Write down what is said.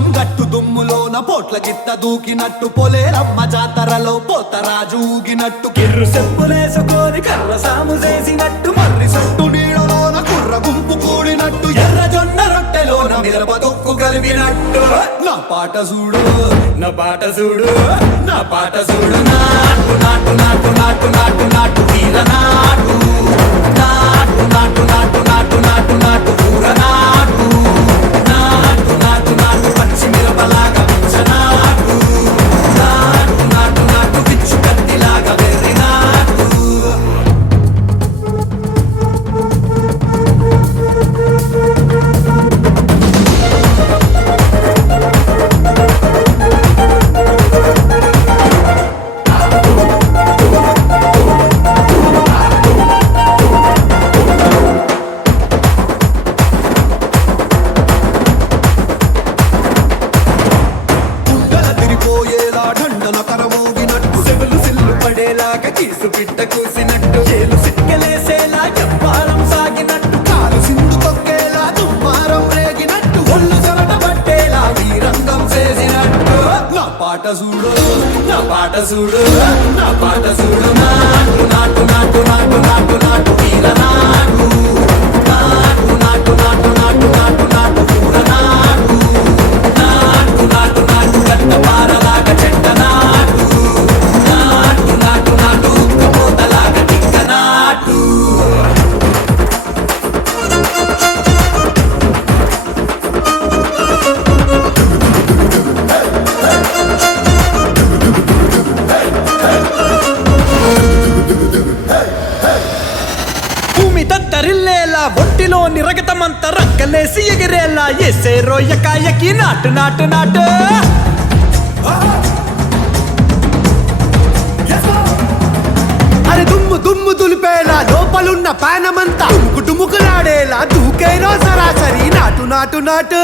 లింగం గట్టు దుమ్ములోన పోట్ల గిత్త దూకినట్టు పొలేరమ్మ జాతరలో పోతరాజు ఊగినట్టు కిర్రు చెప్పులేసుకొని కర్ర సాము చేసినట్టు మర్రి సట్టు నీడలోన కుర్ర గుంపు కూడినట్టు ఎర్ర జొన్న రొట్టెలోన మిరప దొక్కు కలిపినట్టు నా పాట చూడు నా పాట చూడు నా పాట చూడు నాటు నాటు నాటు నాటు నాటు నాటు వీర నాటు నాటు నాటు నాటు నాటు నాటు నాటు ఊర నాటు నాటు నాటు నాటు పచ్చి మిరపలాగా పిచ్చ నాటు నాటు నాటు నాటు పిచ్చు కత్తిలాగా వెర్రి నాటు కీసు పిట్ట కూసినట్టు చేలు సిక్కలేసేలా చెప్పారం సాగినట్టు కాలు సింధు తొక్కేలా దుమ్మారం రేగినట్టు ఒళ్ళు చెమట పట్టేలా వీరంగం చేసినట్టు నా పాట చూడు నా పాట చూడు నా పాట చూడు నాటు నాటు నాటు నాటు నాటు నాటు వీర నాటు నాటు నాటు నాటు నాటు నాటు నాటు ఊర నాటు నాటు నాటు నాటు గట్ట పారలాగా చెట్ట నాటు నాటు నాటు నాటు ఉక్కపోతలాగా టిక్క నాటు భూమి దద్దరిల్లేలా ఒంటిలో నిరగతమంత రక్కలేసి ఎగిరేలా ఎసే రోయకాయకి నాటు నాటు నాటు అరే దుమ్ము దుమ్ము దులిపేలా లోపలున్న పానమంతా డుముకులాడేలా దూకేరో సరాసరి నాటు నాటు నాటు